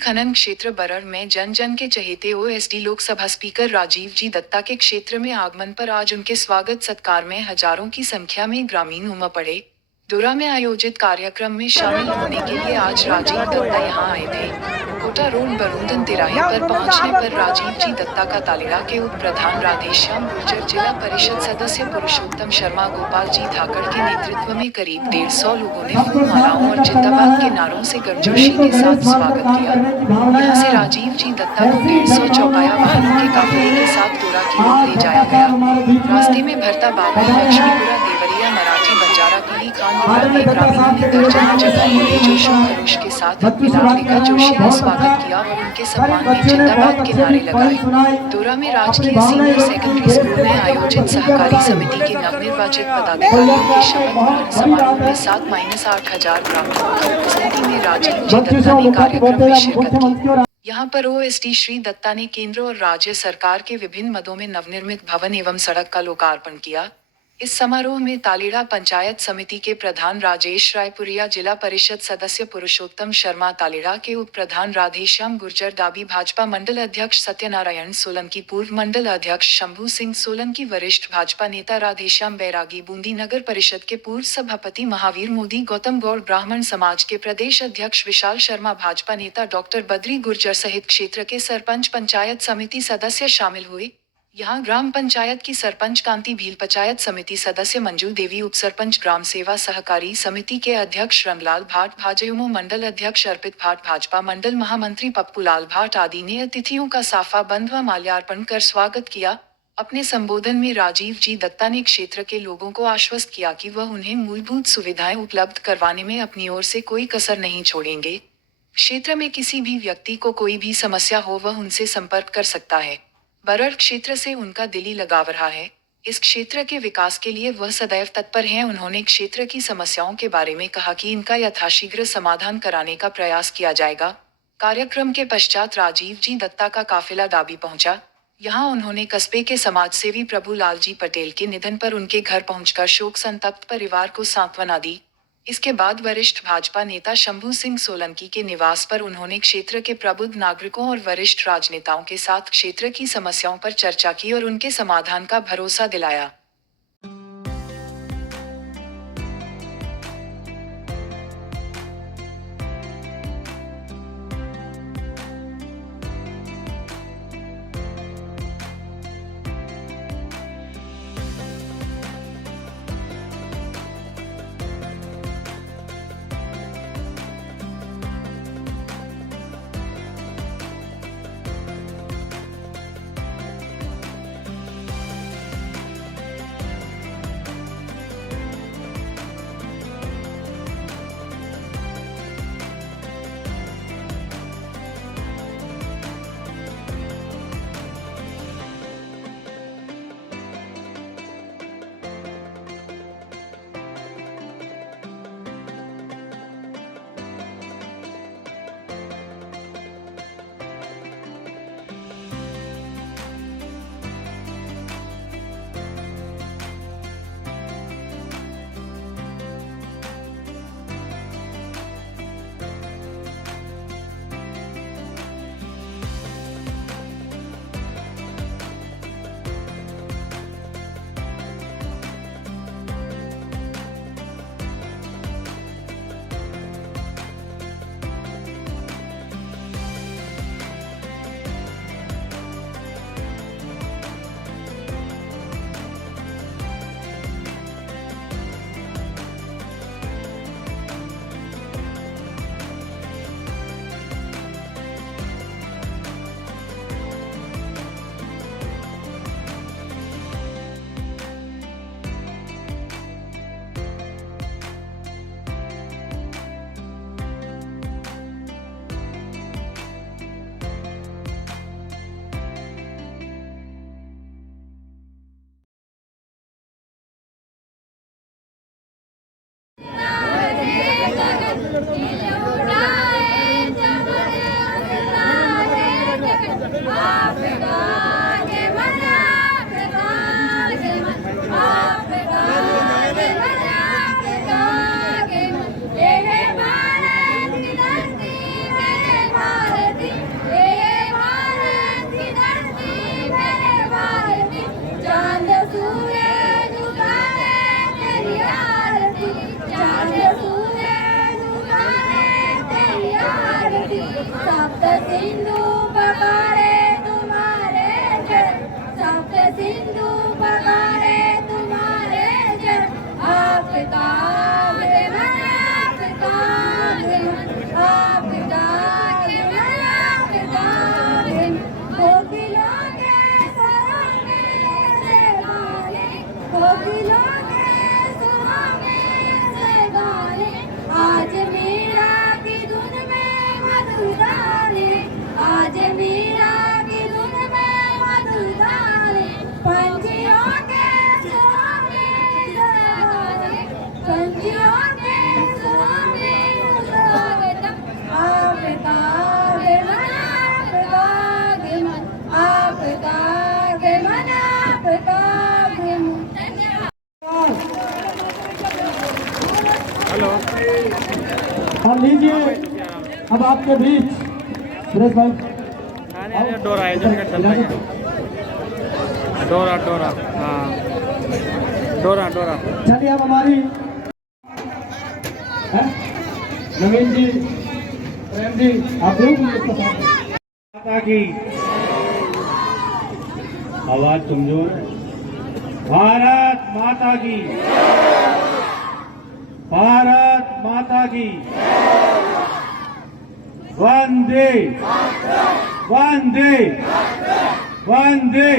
खनन क्षेत्र बरड़ में जन जन के चहेते ओएसडी लोकसभा स्पीकर राजीव जी दत्ता के क्षेत्र में आगमन पर आज उनके स्वागत सत्कार में हजारों की संख्या में ग्रामीण उमड़ पड़े। डोरा में आयोजित कार्यक्रम में शामिल होने के लिए आज राजीव दत्ता यहां आए थे। कोटा रोड बरूंदन तिराहे पर पहुंचने पर राजीव जी दत्ता का तालेड़ा के उप प्रधान राधेश्याम गुर्जर, जिला परिषद सदस्य पुरुषोत्तम शर्मा, गोपाल जी धाकड़ के नेतृत्व में करीब 150 लोगों ने फूल मालाओं और जिंदाबाद के नारों से गर्मजोशी के साथ स्वागत किया। यहां से राजीव जी दत्ता को 150 चौपाया वाहनों के काफिले के साथ डोरा की ओर ले जाया गया। रास्ते में भरता बाबू, लक्ष्मीपुरा, देवरिया, मराठी, बंजारा, कुली, खानपुरा में ग्रामीणों ने दर्जनों जगह बड़े जोशो खरोश के साथ अपने लाडले का जोशियारा स्वागत किया और उनके सम्मान में जिंदाबाद के नारे लगाए। डोरा में राजकीय सीनियर सेकेंडरी स्कूल में आयोजित सहकारी समिति के नवनिर्वाचित पदाधिकारियों के शपथ ग्रहण समारोह में 7-8,000 ग्रामीणों की उपस्थिति में राजीव जी दत्ता ने कार्यक्रम में शिरकत की। यहाँ पर ओएसडी श्री दत्ता ने केंद्र और राज्य सरकार के विभिन्न मदों में नवनिर्मित भवन एवं सड़क का लोकार्पण किया। इस समारोह में तालेड़ा पंचायत समिति के प्रधान राजेश रायपुरिया, जिला परिषद सदस्य पुरुषोत्तम शर्मा, तालेड़ा के उप प्रधान राधेश्याम गुर्जर, डाबी भाजपा मंडल अध्यक्ष सत्यनारायण सोलंकी, पूर्व मंडल अध्यक्ष शंभू सिंह सोलंकी, वरिष्ठ भाजपा नेता राधेश्याम बैरागी, बूंदी नगर परिषद के पूर्व सभापति महावीर मोदी, गौतम गौड़, ब्राह्मण समाज के प्रदेश अध्यक्ष विशाल शर्मा, भाजपा नेता डॉक्टर बद्री गुर्जर सहित क्षेत्र के सरपंच, पंचायत समिति सदस्य शामिल हुए। यहाँ ग्राम पंचायत की सरपंच कांति भील, पंचायत समिति सदस्य मंजू देवी, उप सरपंच ग्राम सेवा सहकारी समिति के अध्यक्ष रंगलाल भाट, भाजयुमो मंडल अध्यक्ष अर्पित भाट, भाजपा मंडल महामंत्री पप्पू लाल भाट आदि ने अतिथियों का साफा बंद व माल्यार्पण कर स्वागत किया। अपने संबोधन में राजीव जी दत्ता ने क्षेत्र के लोगों को आश्वस्त किया कि वह उन्हें मूलभूत सुविधाएं उपलब्ध करवाने में अपनी ओर से कोई कसर नहीं छोड़ेंगे। क्षेत्र में किसी भी व्यक्ति को कोई भी समस्या हो वह उनसे संपर्क कर सकता है। बरड़ क्षेत्र से उनका दिली लगाव रहा है। इस क्षेत्र के विकास के लिए वह सदैव तत्पर हैं। उन्होंने क्षेत्र की समस्याओं के बारे में कहा कि इनका यथाशीघ्र समाधान कराने का प्रयास किया जाएगा। कार्यक्रम के पश्चात राजीव जी दत्ता का काफिला डाबी पहुंचा। यहां उन्होंने कस्बे के समाजसेवी प्रभु लाल जी पटेल के निधन पर उनके घर पहुंचकर शोक संतप्त परिवार को सांत्वना दी। इसके बाद वरिष्ठ भाजपा नेता शंभू सिंह सोलंकी के निवास पर उन्होंने क्षेत्र के प्रबुद्ध नागरिकों और वरिष्ठ राजनेताओं के साथ क्षेत्र की समस्याओं पर चर्चा की और उनके समाधान का भरोसा दिलाया। और लीजिए अब आपके बीच सुरेश भाई डोरा है जो डोरा डोरा हाँ डोरा डोरा। चलिए अब हमारी नवीन जी प्रेम जी आप लोग माता की आवाज कमजोर है। भारत माता की, भारत माता की, वंदे वंदे वंदे।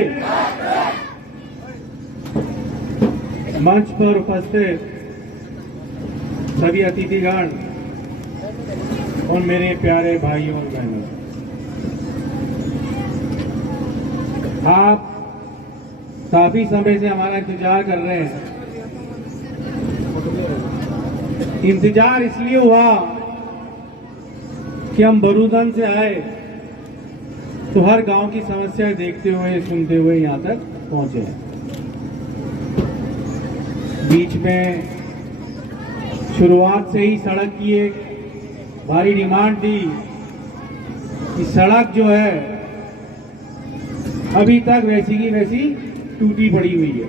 मंच पर उपस्थित सभी अतिथिगण और मेरे प्यारे भाइयों और बहनों, आप काफी समय से हमारा इंतजार कर रहे हैं। इंतजार इसलिए हुआ कि हम बरूदन से आए तो हर गांव की समस्याएं देखते हुए सुनते हुए यहां तक पहुंचे हैं। बीच में शुरुआत से ही सड़क की एक भारी डिमांड थी कि सड़क जो है अभी तक वैसी की वैसी टूटी पड़ी हुई है।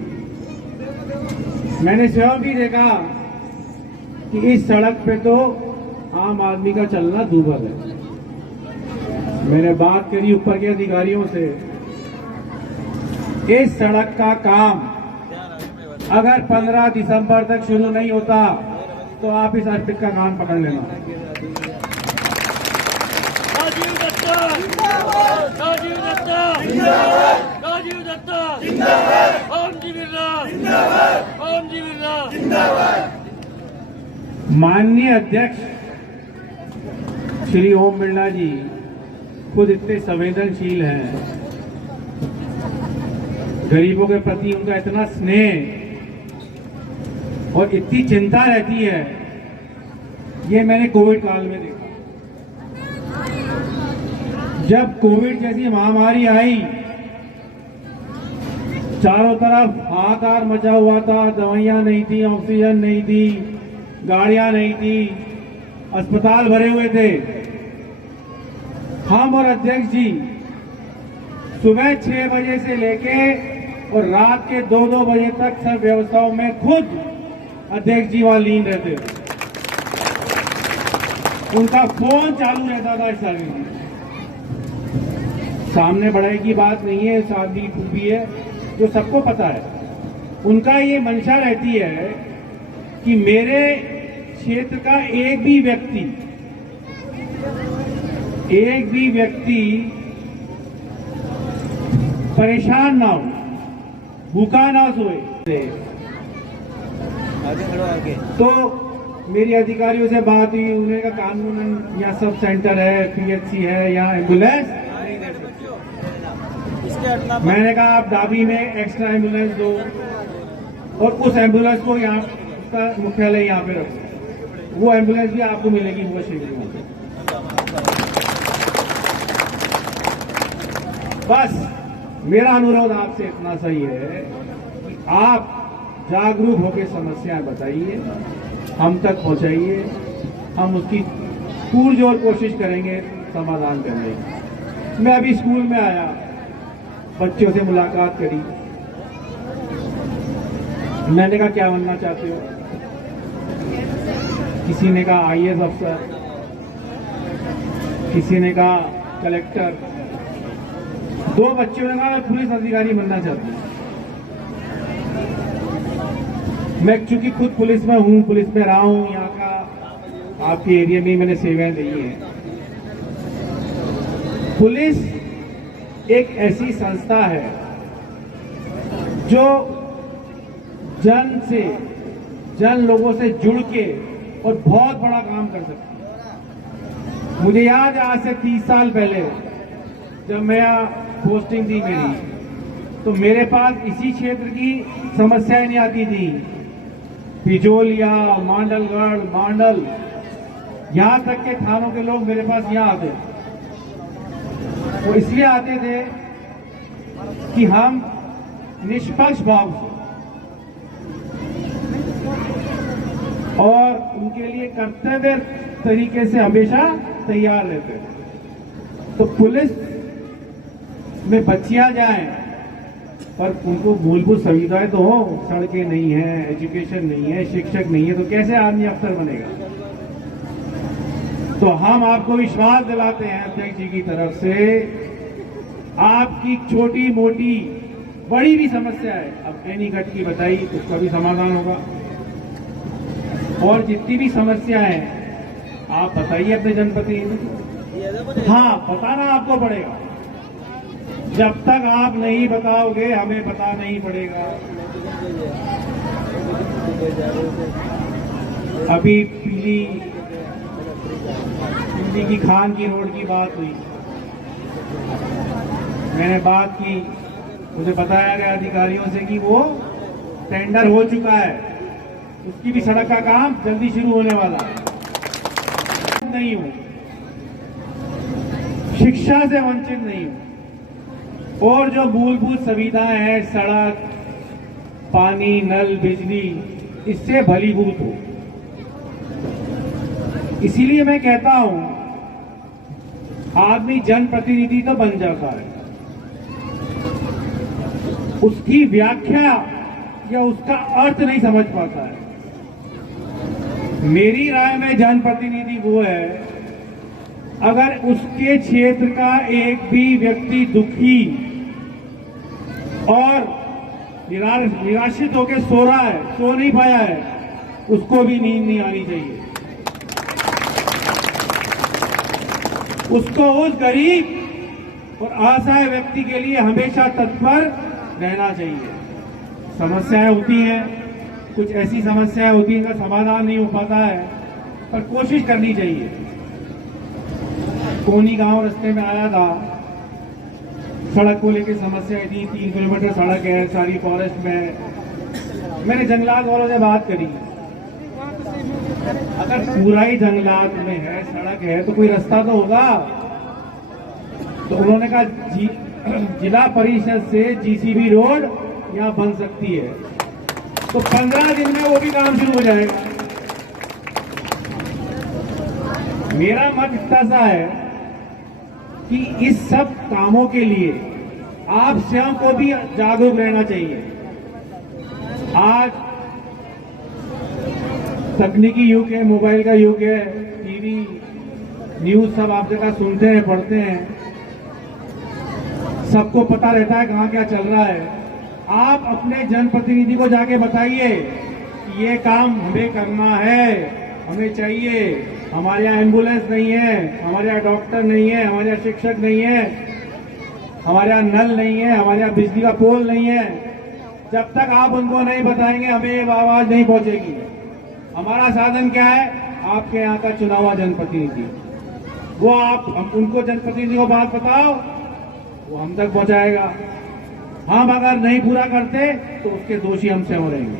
मैंने स्वयं भी देखा कि इस सड़क पे तो आम आदमी का चलना दूभर है। मैंने बात करी ऊपर के अधिकारियों से, इस सड़क का काम अगर 15 दिसंबर तक शुरू नहीं होता तो आप इस अर्पित का कान पकड़ लेना। राजीव दत्ता जिंदाबाद, राजीव दत्ता जिंदाबाद, राजीव दत्ता जिंदाबाद, ओम जी बिरला जिंदाबाद, ओम जी बिरला जिंदाबाद। माननीय अध्यक्ष श्री ओम बिरला जी खुद इतने संवेदनशील हैं, गरीबों के प्रति उनका इतना स्नेह और इतनी चिंता रहती है, ये मैंने कोविड काल में देखा। जब कोविड जैसी महामारी आई, चारों तरफ हाहाकार मचा हुआ था, दवाइयां नहीं थी, ऑक्सीजन नहीं थी, गाड़ियां नहीं थी, अस्पताल भरे हुए थे। हम और अध्यक्ष जी सुबह 6 बजे से लेके और रात के 2-2 बजे तक सब व्यवस्थाओं में खुद अध्यक्ष जी वहां लीन रहते थे। उनका फोन चालू रहता था सारी। सामने बढ़ाई की बात नहीं है, सादी खूबी है जो सबको पता है। उनका ये मंशा रहती है कि मेरे क्षेत्र का एक भी व्यक्ति परेशान ना हो, भूखा ना सोए। तो मेरी अधिकारियों से बात हुई, उन्होंने कहा कानूनन यहाँ सब सेंटर है, पीएचसी है, यहाँ एम्बुलेंस। मैंने कहा आप डाबी में एक्स्ट्रा एम्बुलेंस दो और उस एम्बुलेंस को यहाँ उसका मुख्यालय यहाँ पे रखो। वो एम्बुलेंस भी आपको मिलेगी वो क्षेत्र में। बस मेरा अनुरोध आपसे इतना सही है कि आप जागरूक होकर समस्याएं बताइए, हम तक पहुंचाइए, हम उसकी पुरजोर कोशिश करेंगे समाधान करने की। मैं अभी स्कूल में आया, बच्चों से मुलाकात करी, मैंने कहा क्या बनना चाहते हो? किसी ने कहा आईएएस अफसर, किसी ने कहा कलेक्टर, 2 बच्चों ने कहा मैं पुलिस अधिकारी बनना चाहती हूँ। मैं चूंकि खुद पुलिस में हूँ, पुलिस में रहा हूँ, यहाँ का आपके एरिया में मैंने सेवाएं दी हैं। पुलिस एक ऐसी संस्था है जो जन लोगों से जुड़ के और बहुत बड़ा काम कर सकती है। मुझे याद है आज से 30 साल पहले जब मैं पोस्टिंग थी मेरी, तो मेरे पास इसी क्षेत्र की समस्याएं नहीं आती थी। पिजोलिया, मांडलगढ़, मांडल, यहां तक के थानों के लोग मेरे पास यहाँ आते थे। वो इसलिए आते थे कि हम निष्पक्ष भाव से और उनके लिए कर्तव्य तरीके से हमेशा तैयार रहते हैं। तो पुलिस में बच्चियां जाएं पर उनको मूलभूत सुविधाएं तो हो, सड़कें नहीं है, एजुकेशन नहीं है, शिक्षक नहीं है, तो कैसे आदमी अफसर बनेगा? तो हम आपको विश्वास दिलाते हैं अध्यक्ष जी की तरफ से, आपकी छोटी मोटी बड़ी भी समस्या है, अब एनीकट की बताई, उसका भी समाधान होगा। और जितनी भी समस्या है आप बताइए अपने जनप्रतिनिधि। हाँ, बताना आपको पड़ेगा। जब तक आप नहीं बताओगे हमें पता नहीं पड़ेगा। अभी पीली की खान की रोड की बात हुई, मैंने बात की, मुझे बताया गया अधिकारियों से कि वो टेंडर हो चुका है, उसकी भी सड़क का काम जल्दी शुरू होने वाला है। नहीं हूं, शिक्षा से वंचित नहीं हूं, और जो मूलभूत सुविधाएं हैं, सड़क, पानी, नल, बिजली, इससे भलीभूत हो। इसीलिए मैं कहता हूं, आदमी जनप्रतिनिधि तो बन जाता है, उसकी व्याख्या या उसका अर्थ नहीं समझ पाता है। मेरी राय में जनप्रतिनिधि वो है अगर उसके क्षेत्र का एक भी व्यक्ति दुखी और निराशित होकर सो रहा है, सो नहीं पाया है, उसको भी नींद नहीं आनी चाहिए। उसको, उस गरीब और असहाय व्यक्ति के लिए हमेशा तत्पर रहना चाहिए। समस्याएं होती हैं, कुछ ऐसी समस्याएं होती हैं जिनका समाधान नहीं हो पाता है, पर कोशिश करनी चाहिए। कोनी गांव रास्ते में आया था, सड़क को लेकर समस्याएं थी, 3 किलोमीटर सड़क है, सारी फॉरेस्ट में। मैंने जंगलात वालों से बात करी, अगर पूरा ही जंगलात में है, सड़क है, तो कोई रास्ता तो होगा। तो उन्होंने कहा जिला परिषद से जीसीबी रोड यहां बन सकती है, तो 15 दिन में वो भी काम शुरू हो जाएगा। मेरा मत इतना सा है कि इस सब कामों के लिए आप स्वयं को भी जागरूक रहना चाहिए। आज तकनीकी युग है, मोबाइल का युग है, टीवी न्यूज सब आप जगह सुनते हैं, पढ़ते हैं, सबको पता रहता है कहाँ क्या चल रहा है। आप अपने जनप्रतिनिधि को जाके बताइए कि ये काम हमें करना है, हमें चाहिए, हमारे यहाँ एम्बुलेंस नहीं है, हमारे यहाँ डॉक्टर नहीं है, हमारे यहाँ शिक्षक नहीं है, हमारे यहाँ नल नहीं है, हमारे यहाँ बिजली का पोल नहीं है। जब तक आप उनको नहीं बताएंगे हमें आवाज नहीं पहुंचेगी। हमारा साधन क्या है? आपके यहाँ का चुना हुआ जनप्रतिनिधि, वो आप उनको जनप्रतिनिधि को बात बताओ, वो हम तक पहुंचाएगा। हम अगर नहीं पूरा करते तो उसके दोषी हमसे हो रहेंगे।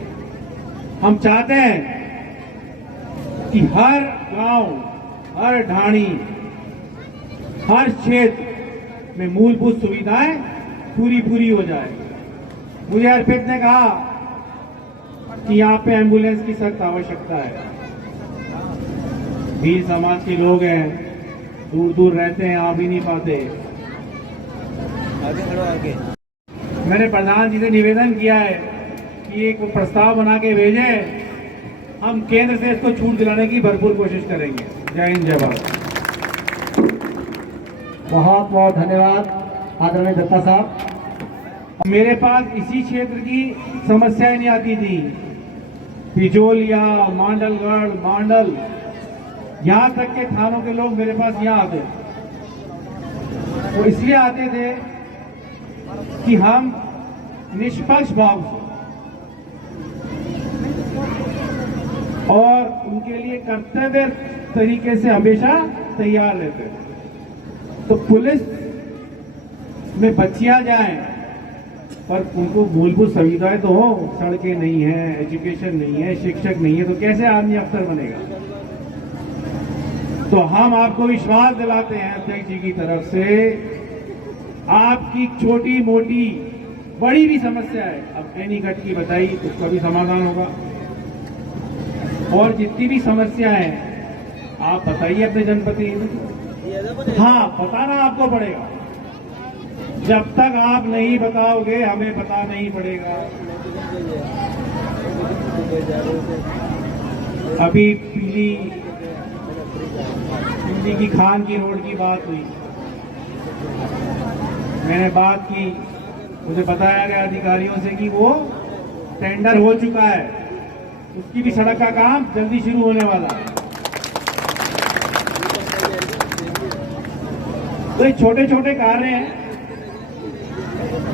हम चाहते हैं कि हर गांव, हर ढाणी, हर क्षेत्र में मूलभूत सुविधाएं पूरी हो जाए। मुझे अर्पित ने कहा कि यहाँ पे एम्बुलेंस की सख्त आवश्यकता है। भील समाज के लोग हैं, दूर दूर रहते हैं, आ भी नहीं पाते। आगे मैंने प्रधान जी से निवेदन किया है कि एक प्रस्ताव बना के भेजें, हम केंद्र से इसको छूट दिलाने की भरपूर कोशिश करेंगे। जय हिंद, जय भारत। बहुत बहुत धन्यवाद आदरणीय दत्ता साहब। मेरे पास इसी क्षेत्र की समस्याएं नहीं आती थी, पिजोलिया, मांडलगढ़, मांडल, यहां तक के थानों के लोग मेरे पास यहाँ आते, वो इसलिए आते थे कि हम निष्पक्ष भाव से और उनके लिए कर्तव्य तरीके से हमेशा तैयार रहते थे। तो पुलिस में बच्चियां जाएं पर उनको मूलभूत सुविधाएं तो हो, सड़कें नहीं है, एजुकेशन नहीं है, शिक्षक नहीं है, तो कैसे आदमी अफसर बनेगा? तो हम आपको विश्वास दिलाते हैं अध्यक्ष जी की तरफ से, आपकी छोटी मोटी बड़ी भी समस्या है, अब एनीकट की बताई, उसका भी समाधान होगा। और जितनी भी समस्या है आप बताइए अपने जनप्रतिनिधि। हाँ, बताना आपको पड़ेगा। जब तक आप नहीं बताओगे हमें पता नहीं पड़ेगा। अभी पीली की खान की रोड की बात हुई, मैंने बात की, मुझे बताया गया अधिकारियों से कि वो टेंडर हो चुका है, उसकी भी सड़क का काम जल्दी शुरू होने वाला है। तो ये छोटे छोटे कार्य हैं,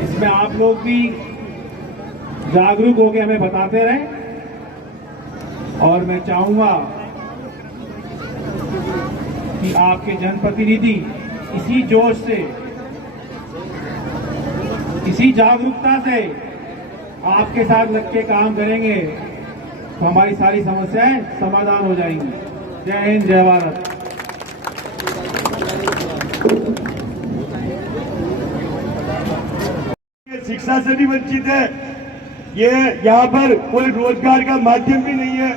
इसमें आप लोग भी जागरूक होकर हमें बताते रहें। और मैं चाहूंगा कि आपके जनप्रतिनिधि इसी जोश से, इसी जागरूकता से आपके साथ लग के काम करेंगे तो हमारी सारी समस्याएं समाधान हो जाएंगी। जय हिंद, जय भारत। शिक्षा से भी वंचित है, ये यहाँ पर कोई रोजगार का माध्यम भी नहीं है।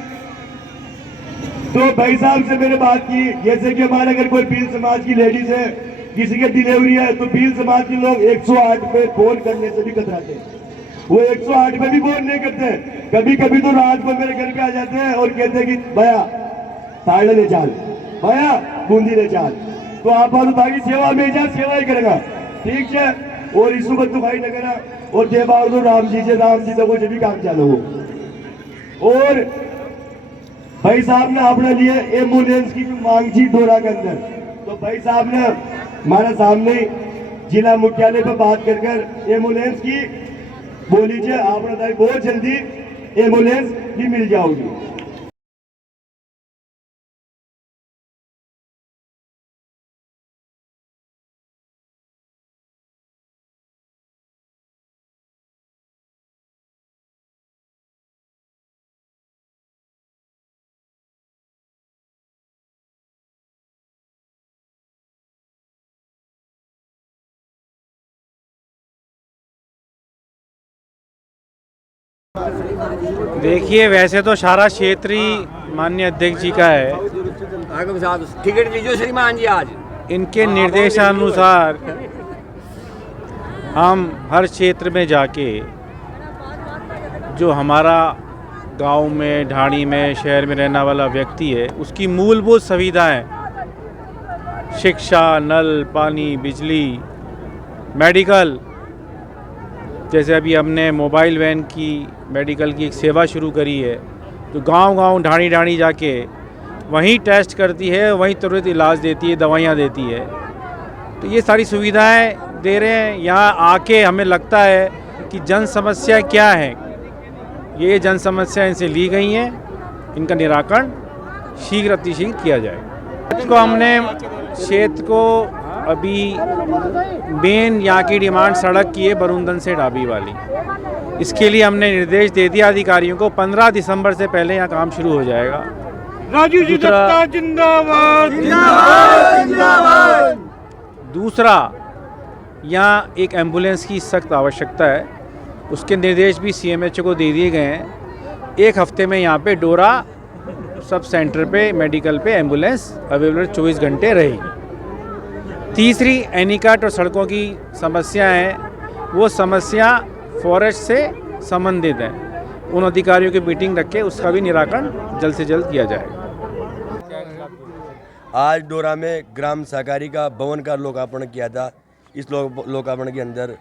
तो भाई साहब से मैंने बात की, जैसे कि हमारे अगर कोई भील समाज की लेडीज है, किसी की डिलीवरी है, तो भील समाज के लोग 108 पे फोन करने से भी कतराते हैं। वो 108 पे भी फोन नहीं करते। कभी कभी तो रात को मेरे घर पे आ जाते हैं और कहते हैं कि भैया ताड़ ले चाल, भैया बूंदी ले चाल। तो आप ताकि सेवा में जा, सेवा ही करेगा, ठीक है। और इसु बंधु भाई नगरा और देवार तो राम जी तो कुछ भी काम चालू हो। और भाई साहब ने अपने लिए एम्बुलेंस की मांग थी डोरा के अंदर, तो भाई साहब ने हमारे सामने जिला मुख्यालय पर बात कर एम्बुलेंस की बोली है, आपने बहुत जल्दी एम्बुलेंस भी मिल जाओगी। देखिए, वैसे तो सारा क्षेत्र ही माननीय अध्यक्ष जी का है। टिकट लीजिए श्रीमान जी। आज इनके निर्देशानुसार हम हर क्षेत्र में जाके जो हमारा गांव में, ढाणी में, शहर में रहने वाला व्यक्ति है, उसकी मूलभूत सुविधाएं, शिक्षा, नल, पानी, बिजली, मेडिकल, जैसे अभी हमने मोबाइल वैन की मेडिकल की एक सेवा शुरू करी है, तो गांव-गांव, ढाणी-ढाणी जाके वहीं टेस्ट करती है, वहीं तुरंत इलाज देती है, दवाइयाँ देती है। तो ये सारी सुविधाएं दे रहे हैं। यहाँ आके हमें लगता है कि जन समस्या क्या है, ये जन समस्या इनसे ली गई हैं, इनका निराकरण शीघ्र अतिशीघ्र किया जाएगा। इसको हमने क्षेत्र को अभी मेन यहाँ की डिमांड सड़क की है, बरुंदन से डाबी वाली। इसके लिए हमने निर्देश दे दिया अधिकारियों को, 15 दिसंबर से पहले यहाँ काम शुरू हो जाएगा। राजीव जी दत्ता जिंदाबाद। दूसरा, यहाँ एक एम्बुलेंस की सख्त आवश्यकता है, उसके निर्देश भी CMHO को दे दिए गए हैं। 1 हफ्ते में यहाँ पे डोरा सब सेंटर पे, मेडिकल पे एम्बुलेंस अवेलेबल 24 घंटे रहेगी। तीसरी, एनीकट और सड़कों की समस्या है, वो समस्या फॉरेस्ट से संबंधित है। उन अधिकारियों की मीटिंग रख के उसका भी निराकरण जल्द से जल्द किया जाएगा। आज डोरा में ग्राम सहकारी का भवन का लोकार्पण किया था। इस लोकार्पण के अंदर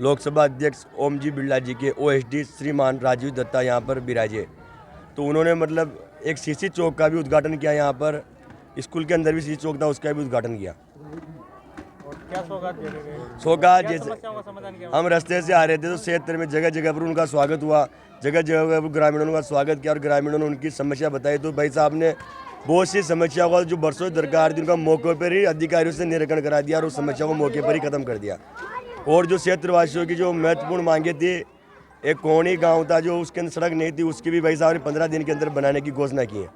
लोकसभा अध्यक्ष ओम जी बिरला जी के OSD श्रीमान राजीव दत्ता यहाँ पर विराजे। तो उन्होंने मतलब एक सीसी चौक का भी उद्घाटन किया, यहाँ पर स्कूल के अंदर भी सीसी चौक था, उसका भी उद्घाटन किया। क्या सौगात दे रहे हैं? सौगात जैसे हम रास्ते से आ रहे थे तो क्षेत्र में जगह जगह पर उनका स्वागत हुआ, जगह जगह पर ग्रामीणों का स्वागत किया और ग्रामीणों ने उनकी समस्या बताई। तो भाई साहब ने बहुत सी समस्या को जो बरसों दरकार थी, उनका मौके पर ही अधिकारियों से निराकरण करा दिया और उस समस्या को मौके पर ही खत्म कर दिया। और जो क्षेत्रवासियों की जो महत्वपूर्ण मांगे थी, एक कोणी गाँव था जो उसके अंदर सड़क नहीं थी, उसकी भी भाई साहब ने 15 दिन के अंदर बनाने की घोषणा की है।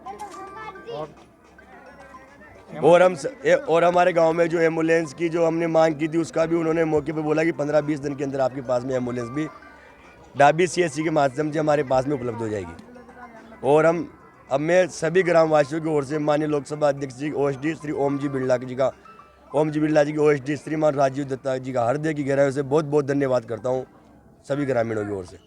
और हमारे गांव में जो एम्बुलेंस की जो हमने मांग की थी, उसका भी उन्होंने मौके पे बोला कि 15-20 दिन के अंदर आपके पास में एम्बुलेंस भी डाबी CSC के माध्यम से हमारे पास में उपलब्ध हो जाएगी। और हम अब मैं सभी ग्रामवासियों की ओर से माननीय लोकसभा अध्यक्ष जी ओएसडी श्री ओम जी बिरला जी की ओएसडी श्रीमान राजीव दत्ता जी का हृदय की गहराइयों से बहुत बहुत धन्यवाद करता हूँ सभी ग्रामीणों की ओर से।